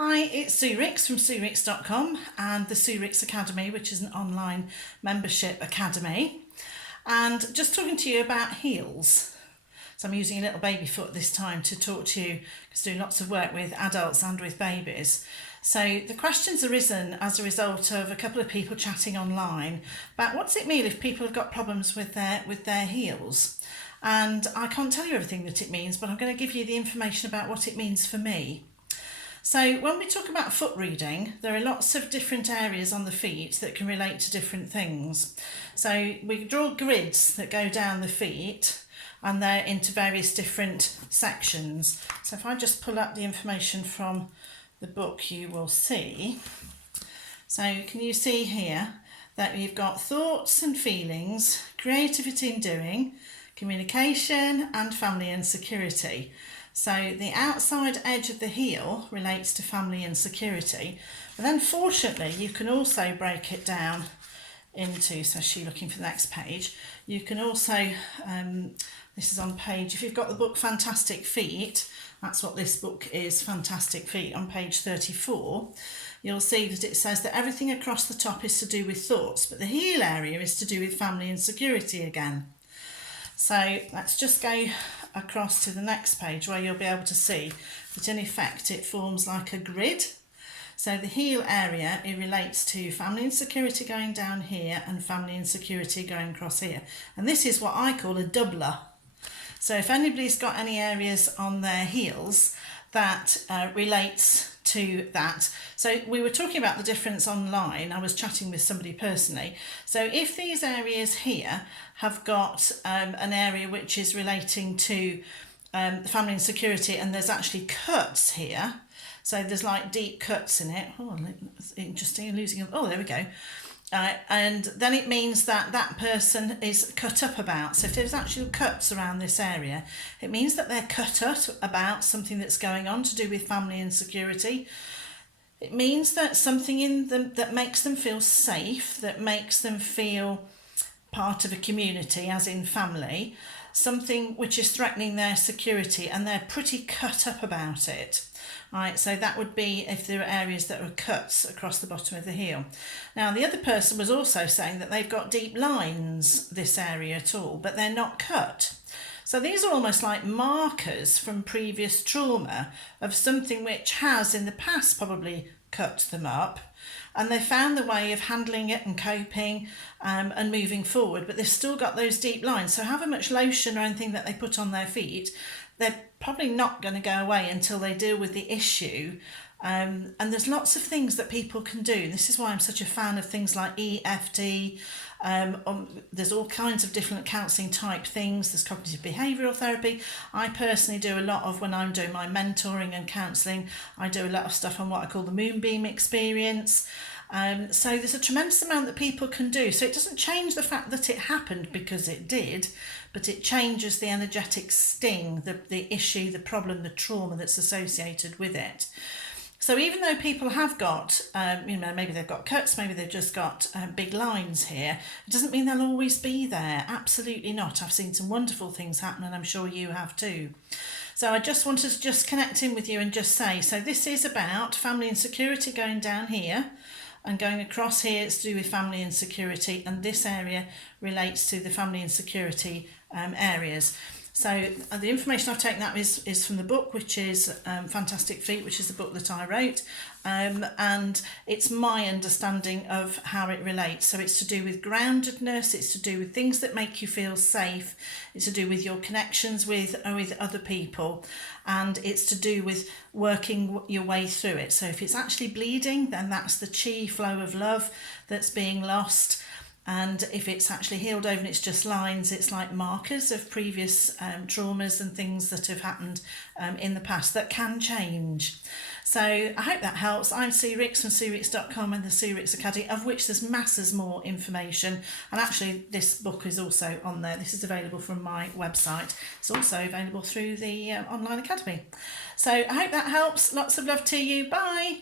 Hi, it's Sue Ricks from SueRicks.com and the Sue Ricks Academy, which is an online membership academy. And just talking to you about heels. So I'm using a little baby foot this time to talk to you because I do lots of work with adults and with babies. So the question's arisen as a result of a couple of people chatting online about what's it mean if people have got problems with their heels. And I can't tell you everything that it means, but I'm going to give you the information about what it means for me. So when we talk about foot reading, there are lots of different areas on the feet that can relate to different things. So we draw grids that go down the feet and they're into various different sections. So if I just pull up the information from the book, you will see. So can you see here that we've got thoughts and feelings, creativity and doing, communication and family and security. So the outside edge of the heel relates to family and security. But then fortunately, you can also break it down into, so she's looking for the next page. You can also, this is on page, if you've got the book Fantastic Feet, that's what this book is, Fantastic Feet, on page 34. You'll see that it says that everything across the top is to do with thoughts, but the heel area is to do with family and security again. So let's just go across to the next page where you'll be able to see that in effect it forms like a grid. So the heel area, it relates to family and security going down here and family and security going across here. And this is what I call a doubler. So if anybody's got any areas on their heels that relates to that. So we were talking about the difference online. I was chatting with somebody personally. So if these areas here have got an area which is relating to family and security, and there's actually cuts here. So there's like deep cuts in it. Oh, interesting, losing. Oh, there we go. And then it means that that person is cut up about. So if there's actual cuts around this area, it means that they're cut up about something that's going on to do with family and security. It means that something in them that makes them feel safe, that makes them feel part of a community, as in family, something which is threatening their security, and they're pretty cut up about it. Right, so that would be if there are areas that are cuts across the bottom of the heel. Now, the other person was also saying that they've got deep lines, this area at all, but they're not cut. So these are almost like markers from previous trauma of something which has in the past probably cut them up, and they found the way of handling it and coping and moving forward, but they've still got those deep lines. So however much lotion or anything that they put on their feet, they're probably not going to go away until they deal with the issue. And there's lots of things that people can do. This is why I'm such a fan of things like EFT. There's all kinds of different counselling type things. There's cognitive behavioural therapy. I personally do a lot of, when I'm doing my mentoring and counselling, I do a lot of stuff on what I call the moonbeam experience. So there's a tremendous amount that people can do. So it doesn't change the fact that it happened, because it did, but it changes the energetic sting, the issue, the problem, the trauma that's associated with it. So even though people have got, maybe they've got cuts, maybe they've just got big lines here, it doesn't mean they'll always be there. Absolutely not. I've seen some wonderful things happen, and I'm sure you have too. So I just wanted to just connect in with you and just say, so this is about family and security going down here, and going across here, it's to do with family and security, and this area relates to the family and security areas. So the information I've taken out is from the book, which is Fantastic Feet, which is the book that I wrote, and it's my understanding of how it relates. So it's to do with groundedness, it's to do with things that make you feel safe, it's to do with your connections with other people, and it's to do with working your way through it. So if it's actually bleeding, then that's the chi flow of love that's being lost. And if it's actually healed over and it's just lines, it's like markers of previous traumas and things that have happened in the past that can change. So I hope that helps. I'm Sue Ricks from SueRicks.com and the Sue Ricks Academy, of which there's masses more information. And actually this book is also on there. This is available from my website. It's also available through the online academy. So I hope that helps. Lots of love to you. Bye.